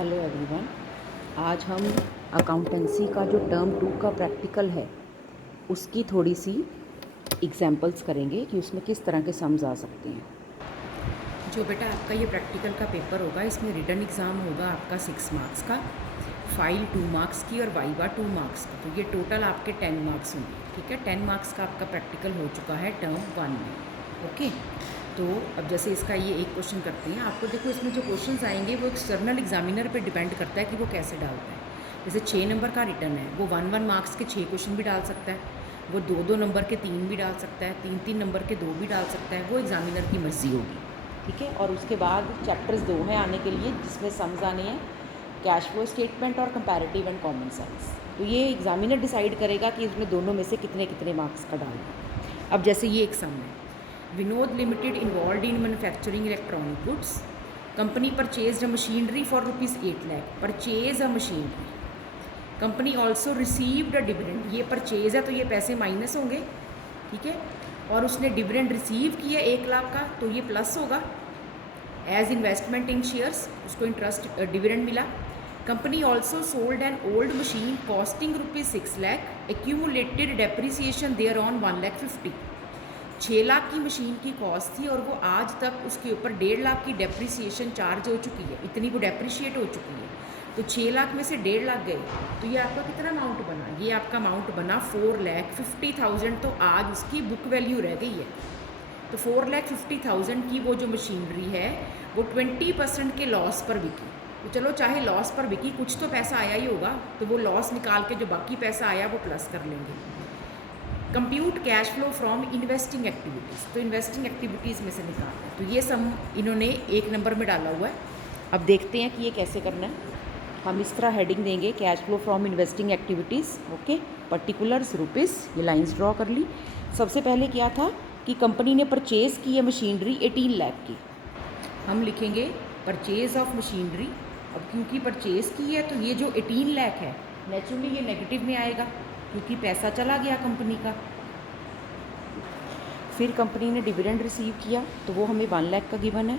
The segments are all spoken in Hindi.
Hello everyone. आज हम अकाउंटेंसी का जो टर्म 2 का प्रैक्टिकल है उसकी थोड़ी सी एग्जांपल्स करेंगे कि उसमें किस तरह के सम्स आ सकते हैं। जो बेटा आपका ये प्रैक्टिकल का पेपर होगा, इसमें रिटन एग्ज़ाम होगा आपका 6 मार्क्स का, फाइल 2 मार्क्स की और वाइवा 2 मार्क्स का। तो ये टोटल आपके 10 मार्क्स होंगे। ठीक है, 10 मार्क्स का आपका प्रैक्टिकल हो चुका है टर्म 1 में। ओके, तो अब जैसे इसका ये एक क्वेश्चन करते हैं। आपको देखो इसमें जो क्वेश्चंस आएंगे वो एक्सटर्नल एग्जामिनर पे डिपेंड करता है कि वो कैसे डालता है। जैसे 6 नंबर का रिटर्न है, वो 1 मार्क्स के 6 क्वेश्चन भी डाल सकता है, वो 2 नंबर के 3 भी डाल सकता है, 3 नंबर के 2 भी डाल सकता है। वो एग्जामिनर की मर्जी होगी। ठीक है, और उसके बाद चैप्टर्स 2 हैं आने के लिए, जिसमें सम्स आने हैं, कैश फ्लो स्टेटमेंट और कंपैरेटिव एंड कॉमन साइंस। तो ये एग्जामिनर डिसाइड करेगा कि इसमें दोनों में से कितने कितने मार्क्स का डालना। अब जैसे ये एक सम है, Vinod limited involve in manufacturing electronic goods, company purchase a machinery for ₹8 lakh. Purchase a machinery, company also received a dividend. ये परचेज है तो ये पैसे माइनस होंगे, ठीक है, और उसने डिविडेंड रिसीव किया 1 लाख का, तो ये प्लस होगा। एज इन्वेस्टमेंट इन शेयर्स, उसको इंटरेस्ट डिविडेंड मिला। Company also sold an old machine costing ₹6 lakh, accumulated depreciation thereon 1,50,000। 6 lakh की मशीन की कॉस्ट थी और वो आज तक उसके ऊपर 1.5 लाख की डेप्रिसिएशन चार्ज हो चुकी है, इतनी वो डेप्रिशिएट हो चुकी है। तो 6 लाख में से 1.5 लाख गए, तो ये आपका कितना अमाउंट बना? ये आपका अमाउंट बना 4,50,000। तो आज उसकी बुक वैल्यू रह गई है। तो 4,50,000 की वो जो मशीनरी है वो 20% के लॉस पर बिकी। तो चलो, चाहे लॉस पर बिकी, कुछ तो पैसा आया ही होगा, तो वो लॉस निकाल के जो बाकी पैसा आया वो प्लस कर लेंगे। Compute cash flow from investing activities, तो इन्वेस्टिंग एक्टिविटीज़ में से निकालना है। तो ये सम इन्होंने 1 नंबर में डाला हुआ है। अब देखते हैं कि ये कैसे करना है। हम इस तरह हेडिंग देंगे, cash flow from investing activities, okay, particulars rupees, ये लाइंस ड्रॉ कर ली। सबसे पहले क्या था कि कंपनी ने परचेज़ की है मशीनरी 18 लाख की। हम लिखेंगे परचेज़ ऑफ मशीनरी। अब क्योंकि परचेज़ की है तो ये जो 18 लाख है नेचुरली ये नेगेटिव में आएगा, क्योंकि पैसा चला गया कंपनी का। फिर कंपनी ने डिविडेंड रिसीव किया, तो वो हमें 1 लाख का गिवन है।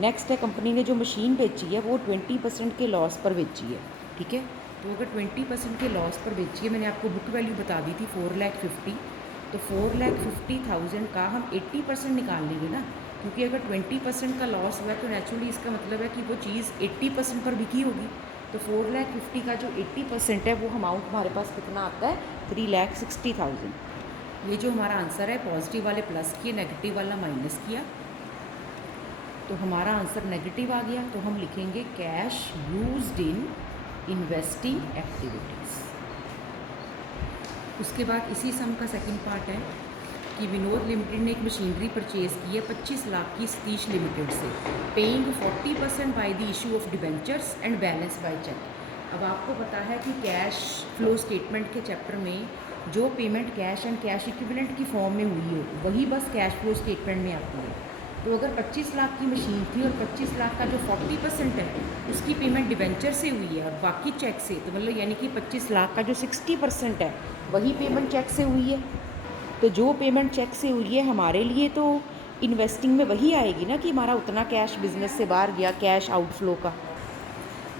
नेक्स्ट है, कंपनी ने जो मशीन बेची है वो 20% के लॉस पर बेची है। ठीक है, तो अगर 20% के लॉस पर बेची है, मैंने आपको बुक वैल्यू बता दी थी 4,50,000, तो 4,50,000 का हम 80% निकाल लेंगे ना, क्योंकि अगर 20% का लॉस हुआ है तो नेचुरली इसका मतलब है कि वो चीज़ 80% पर बिकी होगी। तो 4,50,000 का जो 80% है वो अमाउंट हमारे पास कितना आता है? 3,60,000। ये जो हमारा आंसर है, पॉजिटिव वाले प्लस किए, नेगेटिव वाला माइनस किया, तो हमारा आंसर नेगेटिव आ गया। तो हम लिखेंगे cash used in investing activities. उसके बाद इसी सम का सेकंड पार्ट है कि विनोद लिमिटेड ने एक मशीनरी परचेज़ की है 25 लाख की सतीश लिमिटेड से, paying 40% by the issue of debentures and balance by cheque. अब आपको पता है कि कैश फ्लो स्टेटमेंट के चैप्टर में जो payment cash and cash equivalent की फॉर्म में हुई हो वही बस कैश फ्लो स्टेटमेंट में आती है। तो अगर 25 लाख की मशीन थी और 25 लाख का जो 40% है उसकी पेमेंट डिबेंचर से हुई है और बाकी चेक से, तो मतलब यानी कि 25 लाख का जो 60% है वही पेमेंट चेक से हुई है। तो जो पेमेंट चेक से हुई है हमारे लिए तो इन्वेस्टिंग में वही आएगी ना कि हमारा उतना कैश बिजनेस से बाहर गया, कैश आउटफ्लो का।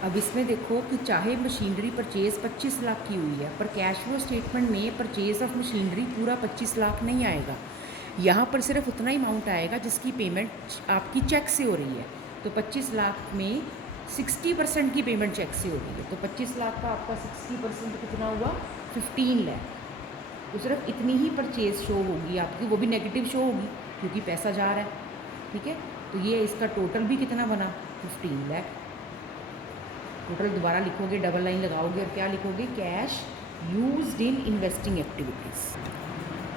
अब इसमें देखो कि चाहे मशीनरी परचेज़ 25 लाख की हुई है, पर कैश फ्लो स्टेटमेंट में परचेज़ ऑफ मशीनरी पूरा 25 लाख नहीं आएगा। यहाँ पर सिर्फ उतना ही अमाउंट आएगा जिसकी पेमेंट आपकी चेक से हो रही है। तो 25 लाख में 60% की पेमेंट चेक से हो रही है, तो 25 लाख का आपका 60% कितना हुआ? 15 लाख। तो सिर्फ इतनी ही परचेज़ शो होगी आपकी, वो भी नेगेटिव शो होगी क्योंकि पैसा जा रहा है। ठीक है, तो ये इसका टोटल भी कितना बना? 15 लाख। टोटल दोबारा लिखोगे, डबल लाइन लगाओगे और क्या लिखोगे? Cash used in investing activities.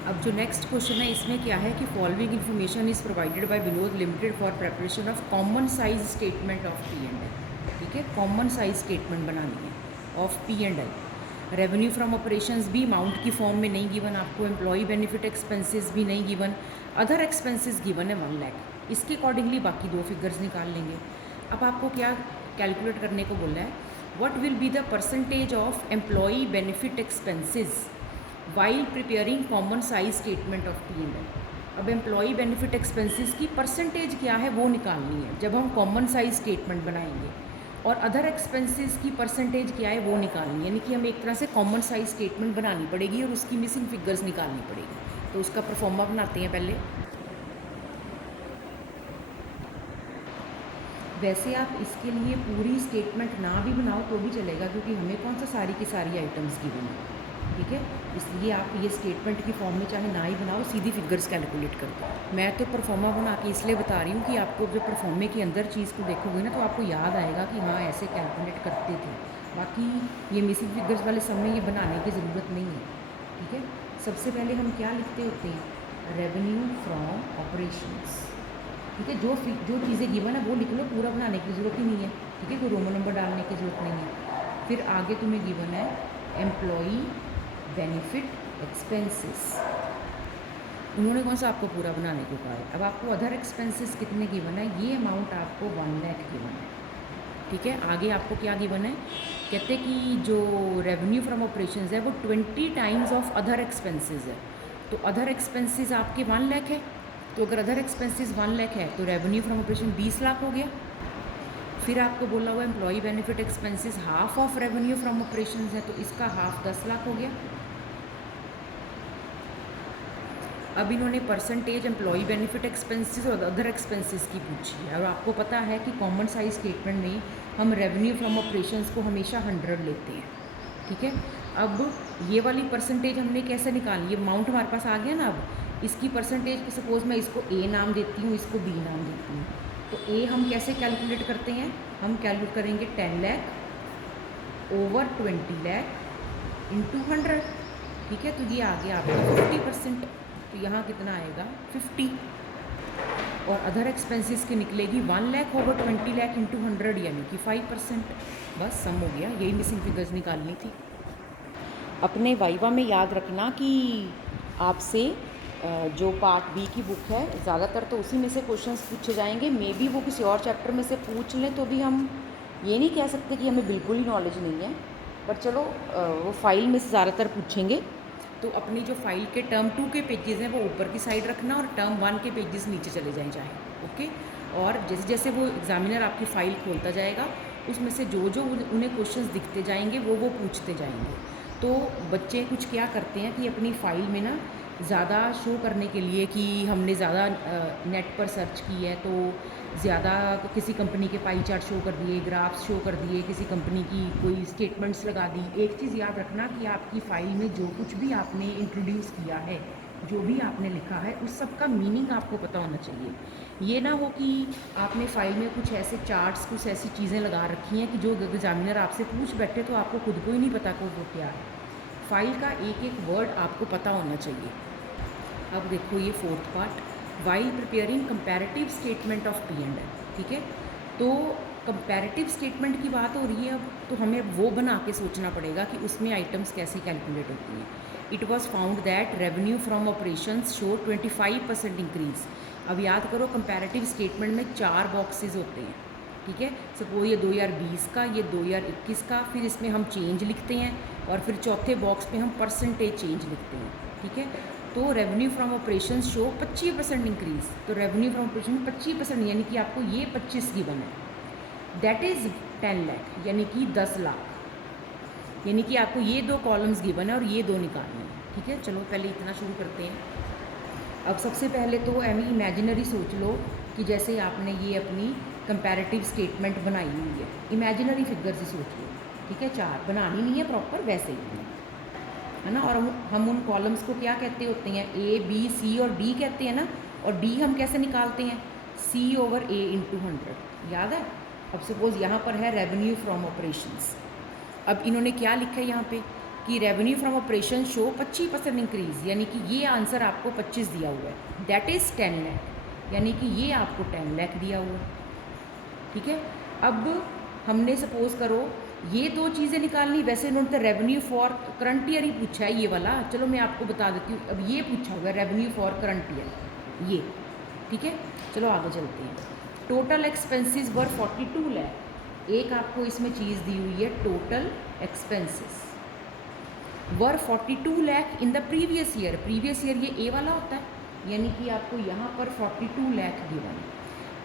अब जो नेक्स्ट क्वेश्चन है इसमें क्या है कि following information is provided by Vinod limited for preparation of common size statement of P&L। ठीक है, कॉमन साइज स्टेटमेंट बनानी है of P&L। Revenue from operations भी अमाउंट की फॉर्म में नहीं गिवन आपको, एम्प्लॉय बेनिफिट एक्सपेंसेस भी नहीं गिवन, अदर एक्सपेंसेस गिवन है 1 लाख। इसके अकॉर्डिंगली बाकी 2 फिगर्स निकाल लेंगे। अब आपको क्या कैलकुलेट करने को बोला है? What will be the percentage of employee benefit expenses while preparing common size statement of P&L। अब एम्प्लॉय बेनिफिट एक्सपेंसेस की परसेंटेज क्या है वो निकालनी है जब हम कॉमन साइज स्टेटमेंट बनाएंगे। और अदर एक्सपेंसेस की परसेंटेज क्या है वो निकालनी, यानी कि हमें एक तरह से कॉमन साइज स्टेटमेंट बनानी पड़ेगी और उसकी मिसिंग फिगर्स निकालनी पड़ेगी। तो उसका परफॉर्मा बनाते हैं पहले। वैसे आप इसके लिए पूरी स्टेटमेंट ना भी बनाओ तो भी चलेगा, क्योंकि हमें कौन सा सारी की सारी आइटम्स गिवन है, ठीक है। इसलिए आप ये स्टेटमेंट की फॉर्म में चाहे ना ही बनाओ, सीधी फिगर्स कैलकुलेट कर दो। मैं तो परफॉर्मा बना के इसलिए बता रही हूँ कि आपको जब परफॉर्मे के अंदर चीज़ को देखोगे ना तो आपको याद आएगा कि हाँ ऐसे कैलकुलेट करते थे। बाकी ये मिसिंग फिगर्स वाले समय ये बनाने की ज़रूरत नहीं है, ठीक है। सबसे पहले हम क्या लिखते होते हैं, रेवेन्यू फ्रॉम ऑपरेशंस, ठीक है। जो चीज़ें गिवन है वो लिख लो, पूरा बनाने की ज़रूरत ही नहीं है, ठीक है, कोई रोमन नंबर डालने की ज़रूरत नहीं है। फिर आगे तुम्हें गिवन है एम्प्लॉई बेनिफिट एक्सपेंसेस, उन्होंने कौन सा आपको पूरा बनाने को कहा है। अब आपको अदर एक्सपेंसेस कितने गिवन है, ये अमाउंट आपको 1 लाख गिवन है, ठीक है। आगे आपको क्या गिवन है, कहते हैं कि जो रेवेन्यू फ्रॉम ऑपरेशंस है वो 20 टाइम्स ऑफ अदर एक्सपेंसेस है। तो अदर एक्सपेंसेस आपके 1 लाख है, तो अगर अदर एक्सपेंसेस 1 लाख है तो रेवेन्यू फ्रॉम ऑपरेशन 20 लाख हो गया। फिर आपको बोला हुआ employee benefit expenses half of revenue from operations है, तो इसका हाफ 10 लाख हो गया। अब इन्होंने परसेंटेज एम्प्लॉई बेनिफिट एक्सपेंसेस और अदर एक्सपेंसेस की पूछी है, और आपको पता है कि कॉमन साइज स्टेटमेंट में हम रेवेन्यू फ्रॉम ऑपरेशंस को हमेशा 100 लेते हैं, ठीक है। अब ये वाली परसेंटेज हमने कैसे निकाली, ये अमाउंट हमारे पास आ गया ना। अब इसकी परसेंटेज की सपोज़ मैं इसको ए नाम देती हूँ, इसको बी नाम देती हूँ, तो ए हम कैसे कैलकुलेट करते हैं, हम कैलकुलेट करेंगे 10 लाख ओवर 20 लाख इंटू 100, ठीक है। तो ये आ गया आपका 50%, तो यहाँ कितना आएगा 50, और अदर एक्सपेंसेस की निकलेगी 1 लाख ओवर 20 लाख इंटू 100, यानी कि 5%। बस सम हो गया, यही मिसिंग फिगर्स निकालनी थी। अपने वाइवा में याद रखना कि आपसे जो पार्ट बी की बुक है ज़्यादातर तो उसी में से क्वेश्चंस पूछे जाएंगे। मे बी वो किसी और चैप्टर में से पूछ लें तो भी हम ये नहीं कह सकते कि हमें बिल्कुल ही नॉलेज नहीं है, पर चलो वो फाइल में से ज़्यादातर पूछेंगे। तो अपनी जो फाइल के टर्म 2 के पेजेस हैं वो ऊपर की साइड रखना और टर्म 1 के पेजेस नीचे चले जाएँ चाहे, ओके। और जैसे जैसे वो एग्जामिनर आपकी फ़ाइल खोलता जाएगा उसमें से जो जो उन्हें क्वेश्चंस दिखते जाएंगे वो पूछते जाएंगे। तो बच्चे कुछ क्या करते हैं कि अपनी फ़ाइल में ना ज़्यादा शो करने के लिए कि हमने ज़्यादा नेट पर सर्च की है, तो ज़्यादा किसी कंपनी के पाई चार्ट शो कर दिए, ग्राफ्स शो कर दिए, किसी कंपनी की कोई स्टेटमेंट्स लगा दी। एक चीज़ याद रखना कि आपकी फ़ाइल में जो कुछ भी आपने इंट्रोड्यूस किया है, जो भी आपने लिखा है, उस सब का मीनिंग आपको पता होना चाहिए। ये ना हो कि आपने फ़ाइल में कुछ ऐसे चार्ट्स, कुछ ऐसी चीज़ें लगा रखी हैं कि जो एग्जामिनर आपसे पूछ बैठे तो आपको खुद को ही नहीं पता कि वो क्या है। फ़ाइल का एक एक वर्ड आपको पता होना चाहिए। अब देखो ये 4th part, while preparing comparative statement of P&L, ठीक है। तो कंपैरेटिव स्टेटमेंट की बात हो रही है अब, तो हमें वो बना के सोचना पड़ेगा कि उसमें आइटम्स कैसे कैलकुलेट होती हैं। It was found that revenue from operations show 25% increase. अब याद करो कंपैरेटिव स्टेटमेंट में 4 बॉक्सेस होते हैं, ठीक है। सपोज ये 2020 का, ये 2021 का, फिर इसमें हम चेंज लिखते हैं और फिर चौथे बॉक्स पे हम परसेंटेज चेंज लिखते हैं, ठीक है। तो revenue from operation show 25% increase, तो रेवेन्यू फ्रॉम ऑपरेशन में 25%, यानी कि आपको ये 25 गिवन है, दैट इज़ 10 लाख, यानी कि 10 लाख, यानी कि आपको ये 2 कॉलम्स गिवन है और ये 2 निकालने हैं, ठीक है। चलो पहले इतना शुरू करते हैं। अब सबसे पहले तो इमेजिनरी सोच लो कि जैसे आपने ये अपनी कंपैरेटिव स्टेटमेंट बनाई हुई है, इमेजिनरी फिगर से सोच लो, ठीक है। 4 बनानी नहीं है प्रॉपर, वैसे ही है ना। और हम उन कॉलम्स को क्या कहते होते हैं, A, B, C और D कहते हैं ना। और D हम कैसे निकालते हैं, C ओवर A इंटू 100, याद है। अब सपोज यहाँ पर है रेवेन्यू फ्रॉम ऑपरेशंस। अब इन्होंने क्या लिखा है यहाँ पे कि revenue from operation show 25% increase, यानी कि ये आंसर आपको 25 दिया हुआ है, दैट इज़ 10 लाख, यानी कि ये आपको 10 लाख दिया हुआ है, ठीक है। अब हमने सपोज करो ये 2 चीज़ें निकालनी, वैसे इन्होंने तो रेवेन्यू फॉर करंट ईयर ही पूछा है ये वाला, चलो मैं आपको बता देती हूँ। अब ये पूछा हुआ है रेवेन्यू फॉर करंट ईयर, ये ठीक है। चलो आगे चलते हैं। टोटल एक्सपेंसेस वर 42 लाख, एक आपको इसमें चीज़ दी हुई है, total expenses were 42 lakh in the previous year, previous year ये ए वाला होता है, यानी कि आपको यहाँ पर 42 lakh given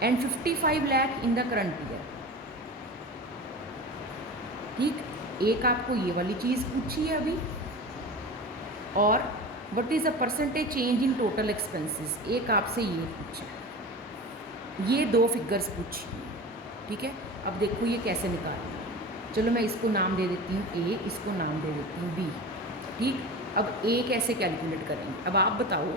and 55 lakh in the current year, ठीक, एक आपको ये वाली चीज़ पूछी है अभी, और what is the percentage change in total expenses, एक आपसे ये पूछा है। ये दो फिगर्स पूछी हैं, ठीक है। अब देखो ये कैसे निकालना है। चलो मैं इसको नाम दे देती हूँ ए, इसको नाम दे देती हूँ बी, ठीक। अब ए कैसे कैलकुलेट करेंगे, अब आप बताओ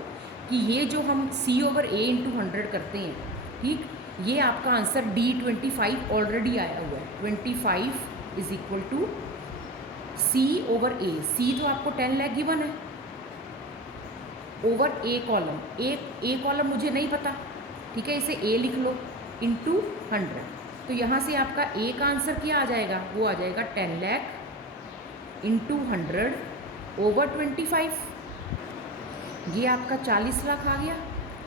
कि ये जो हम सी ओवर ए इंटू 100 करते हैं, ठीक, ये आपका आंसर D25 ऑलरेडी आया हुआ है। 25 is equal to C over A, C तो आपको 10 लाख गिवन है, over A column, A column मुझे नहीं पता, ठीक है, इसे ए लिख लो, इंटू 100। तो यहाँ से आपका ए का आंसर क्या आ जाएगा, वो आ जाएगा 10 लाख इंटू 100 ओवर 25। ये आपका 40 लाख आ गया,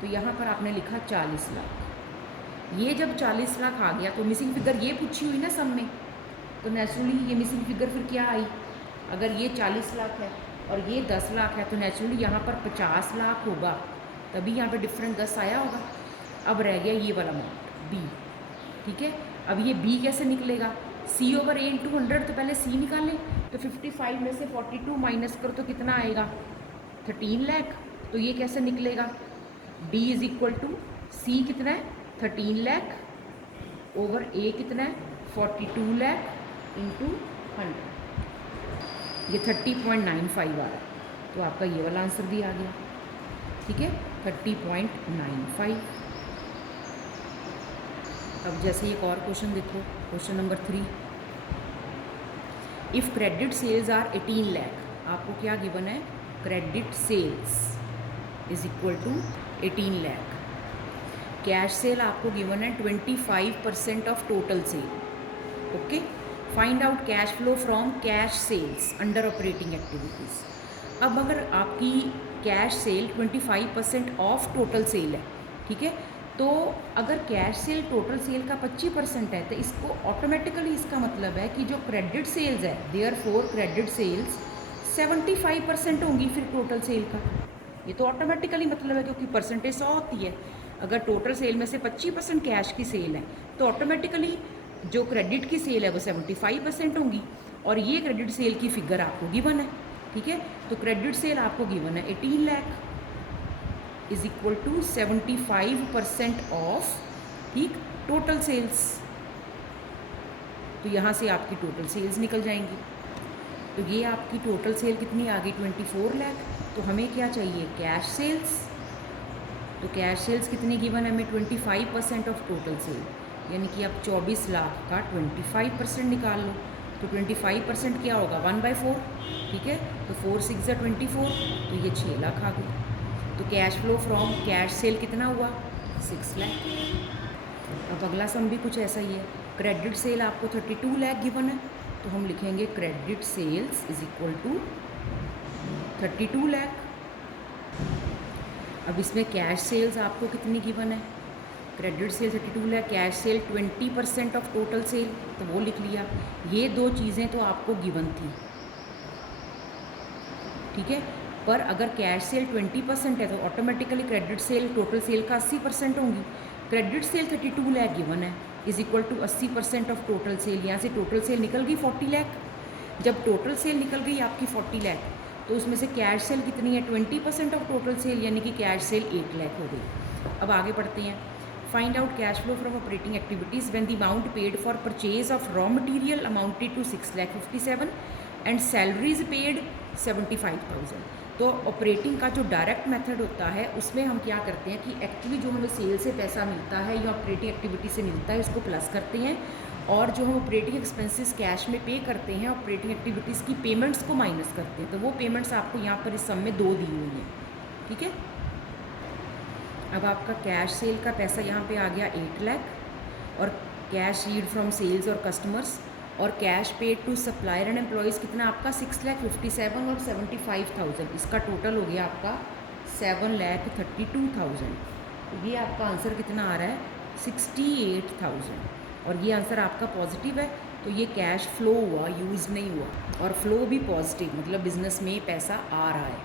तो यहाँ पर आपने लिखा 40 लाख। ये जब 40 लाख आ गया तो मिसिंग फिगर ये पूछी हुई ना सम में, तो नेचुरली ये मिसिंग फिगर फिर क्या आई, अगर ये 40 लाख है और ये 10 लाख है तो नेचुरली यहाँ पर 50 लाख होगा, तभी यहाँ पे डिफरेंट 10 आया होगा। अब रह गया ये वाला अमाउंट बी, ठीक है। अब ये बी कैसे निकलेगा, सी ओवर ए इंटू 100, तो पहले सी निकालें, तो 55 में से 42 माइनस करो तो कितना आएगा, 13 लाख। तो ये कैसे निकलेगा, डी इज इक्वल टू सी कितना है 13 लाख ओवर ए कितना है 42 लाख इंटू 100, ये 30.95 आ रहा है, तो आपका ये वाला आंसर भी आ गया, ठीक है, 30.95। अब जैसे एक और क्वेश्चन देखो, question number 3, if credit sales are 18 lakh, आपको क्या गिवन है, credit sales is equal to 18 lakh, cash sale आपको गिवन है 25% of total sale, okay. Find out cash flow from cash sales under operating activities. अब अगर आपकी cash sale 25% of total sale है, ठीक है, तो अगर कैश सेल टोटल सेल का 25% है, तो इसको ऑटोमेटिकली इसका मतलब है कि जो क्रेडिट सेल्स है, देयर फोर क्रेडिट सेल्स 75% होंगी फिर टोटल सेल का। ये तो ऑटोमेटिकली मतलब है, क्योंकि परसेंटेज 100 होती है। अगर टोटल सेल में से 25% कैश की सेल है, तो ऑटोमेटिकली जो क्रेडिट की सेल है वो 75% होंगी, और ये क्रेडिट सेल की फिगर आपको गिवन है, ठीक है। तो क्रेडिट सेल आपको गिवन है 18 lakh is equal to 75% of, ठीक, टोटल सेल्स। तो यहाँ से आपकी टोटल सेल्स निकल जाएंगी। तो ये आपकी टोटल सेल कितनी आ गई 24 लाख। तो हमें क्या चाहिए, कैश सेल्स। तो कैश सेल्स कितनी गिवन है हमें, 25% ऑफ टोटल सेल, यानी कि आप 24 लाख का 25% निकाल लो। तो 25% क्या होगा, 1/4, ठीक है। तो 4 6 जा 24, तो ये 6 लाख आ गई। तो cash flow from cash cell कितना हुआ, 6 लाख। अब अगला सम भी कुछ ऐसा ही है, क्रेडिट सेल आपको 32 लाख गिवन है, तो हम लिखेंगे credit sales is equal to 32 lakh. अब इसमें कैश सेल्स आपको कितनी गिवन है, credit sale 32 lakh, cash sale 20% of total sale, तो वो लिख लिया। ये दो चीज़ें तो आपको गिवन थी, ठीक है। पर अगर कैश सेल 20% है तो automatically credit sale total sale का 80% होंगी। क्रेडिट सेल 32 लाख गिवन है is equal to 80% of total sale. यहाँ से टोटल सेल निकल गई 40 लाख। जब टोटल सेल निकल गई आपकी 40 लाख, तो उसमें से कैश सेल कितनी है, 20% ऑफ टोटल सेल, यानी कि कैश सेल 8 लाख हो गई। अब आगे बढ़ते हैं, find out cash flow from operating activities when the amount paid for purchase of raw material amounted to 6,57,000 and salaries paid 75,000। तो ऑपरेटिंग का जो डायरेक्ट मेथड होता है उसमें हम क्या करते हैं कि एक्चुअली जो हमें सेल से पैसा मिलता है या ऑपरेटिंग एक्टिविटी से मिलता है उसको प्लस करते हैं, और जो हम ऑपरेटिंग एक्सपेंसेस कैश में पे करते हैं ऑपरेटिंग एक्टिविटीज़ की पेमेंट्स को माइनस करते हैं। तो वो पेमेंट्स आपको यहाँ पर इस सम में 2 दी हुई हैं, ठीक है। अब आपका कैश सेल का पैसा यहाँ पे आ गया 8 लाख, और कैश रीड फ्रॉम सेल्स और कस्टमर्स, और cash paid to supplier and employees कितना आपका 6,57,000 और 75,000, इसका टोटल हो गया आपका 7,32,000। तो ये आपका आंसर कितना आ रहा है 68,000, और ये आंसर आपका पॉजिटिव है। तो ये कैश फ्लो हुआ, यूज़ नहीं हुआ, और फ्लो भी पॉजिटिव, मतलब बिजनेस में पैसा आ रहा है।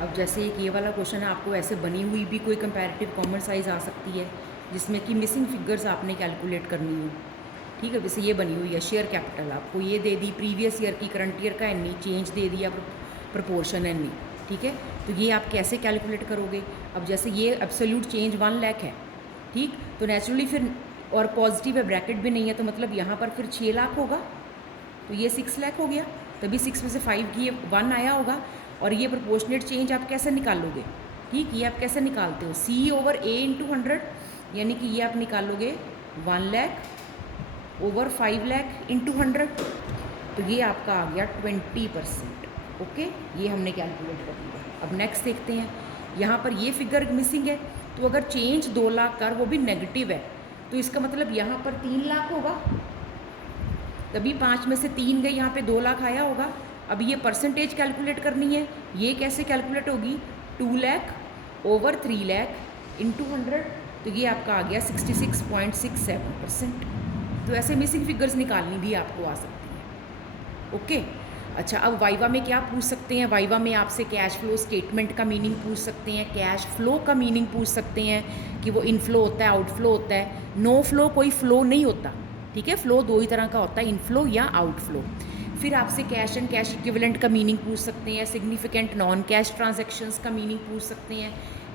अब जैसे एक ये वाला क्वेश्चन है, आपको ऐसे बनी हुई भी कोई कंपैरेटिव कॉमन साइज़ आ सकती है जिसमें कि मिसिंग फिगर्स आपने कैलकुलेट करनी हो, ठीक है, जैसे ये बनी हुई है शेयर कैपिटल, आपको ये दे दी प्रीवियस ईयर की, करंट ईयर का एनी चेंज दे दिया, प्रपोर्शन एनी, ठीक है। तो ये आप कैसे कैलकुलेट करोगे? अब जैसे ये एब्सोल्यूट चेंज 1 लाख है, ठीक, तो नेचुरली फिर और पॉजिटिव है, ब्रैकेट भी नहीं है, तो मतलब यहाँ पर फिर 6 लाख होगा, तो ये 6 लाख हो गया, तभी 6 में से 5 की 1 आया होगा। और ये प्रोपोर्शनेट चेंज आप कैसे निकालोगे? ठीक, ये आप कैसे निकालते हो? C/A × 100, यानी कि ये आप निकालोगे 1 लाख ओवर 5 लाख इंटू 100, तो ये आपका आ गया 20%। ओके, ये हमने कैलकुलेट कर लिया। अब नेक्स्ट देखते हैं, यहाँ पर ये फिगर मिसिंग है, तो अगर चेंज 2 लाख कर वो भी नेगेटिव है, तो इसका मतलब यहाँ पर 3 लाख होगा, तभी 5 में से 3 गए, यहाँ पे 2 लाख आया होगा। अब ये परसेंटेज कैलकुलेट करनी है, ये कैसे कैलकुलेट होगी? 2 लाख ओवर 3 लाख इंटू 100, तो ये आपका आ गया 66.67%। तो ऐसे मिसिंग फिगर्स निकालनी भी आपको आ सकती है। ओके, अच्छा, अब वाइवा में क्या पूछ सकते हैं? वाइवा में आपसे कैश फ्लो स्टेटमेंट का मीनिंग पूछ सकते हैं, कैश फ्लो का मीनिंग पूछ सकते हैं कि वो इनफ्लो होता है, आउटफ्लो होता है। नो फ्लो कोई फ्लो नहीं होता, ठीक है, फ्लो 2 ही तरह का होता है, इनफ्लो या आउटफ्लो। फिर आपसे कैश एंड कैश इक्विवेलेंट का मीनिंग पूछ सकते हैं, सिग्निफिकेंट नॉन कैश ट्रांजैक्शंस का मीनिंग पूछ सकते हैं।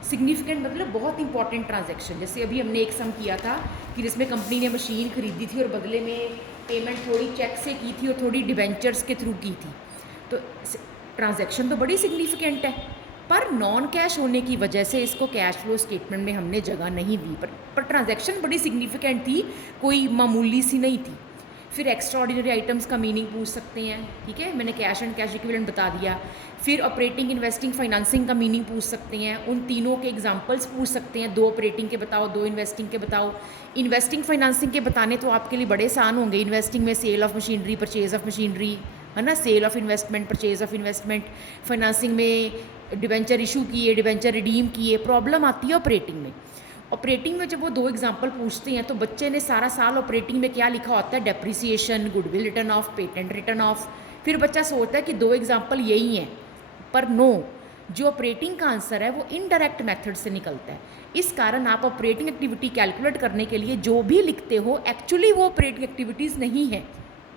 सिग्निफिकेंट मतलब बहुत इंपॉर्टेंट ट्रांजैक्शन, जैसे अभी हमने एक सम किया था कि जिसमें कंपनी ने मशीन खरीदी थी और बदले में पेमेंट थोड़ी चेक से की थी और थोड़ी डिबेंचर्स के थ्रू की थी, तो ट्रांजैक्शन तो बड़ी सिग्निफिकेंट है, पर नॉन कैश होने की वजह से इसको कैश फ्लो स्टेटमेंट में हमने जगह नहीं दी, पर ट्रांजैक्शन बड़ी सिग्निफिकेंट थी, कोई मामूली सी नहीं थी। फिर एक्स्ट्रा ऑर्डिनरी आइटम्स का मीनिंग पूछ सकते हैं, ठीक है, मैंने कैश एंड कैश इक्विवेलेंट बता दिया। फिर ऑपरेटिंग, इन्वेस्टिंग, फाइनेंसिंग का मीनिंग पूछ सकते हैं, उन तीनों के एग्जांपल्स पूछ सकते हैं, 2 ऑपरेटिंग के बताओ, 2 इन्वेस्टिंग के बताओ। इन्वेस्टिंग फाइनेंसिंग के बताने तो आपके लिए बड़े आसान होंगे। इन्वेस्टिंग में sale of machinery, purchase of machinery, है ना, sale of investment, purchase of investment. Financing में डिबेंचर इशू किए, डिबेंचर रिडीम किए। प्रॉब्लम आती है ऑपरेटिंग में। ऑपरेटिंग में जब वो 2 एग्जाम्पल पूछते हैं तो बच्चे ने सारा साल ऑपरेटिंग में क्या लिखा होता है? Depreciation, goodwill return of, patent return of. फिर बच्चा सोचता है कि 2 एग्जाम्पल यही हैं, पर नो, जो ऑपरेटिंग का आंसर है वो इनडायरेक्ट मेथड से निकलता है। इस कारण आप ऑपरेटिंग एक्टिविटी कैलकुलेट करने के लिए जो भी लिखते हो एक्चुअली वो ऑपरेटिंग एक्टिविटीज़ नहीं है,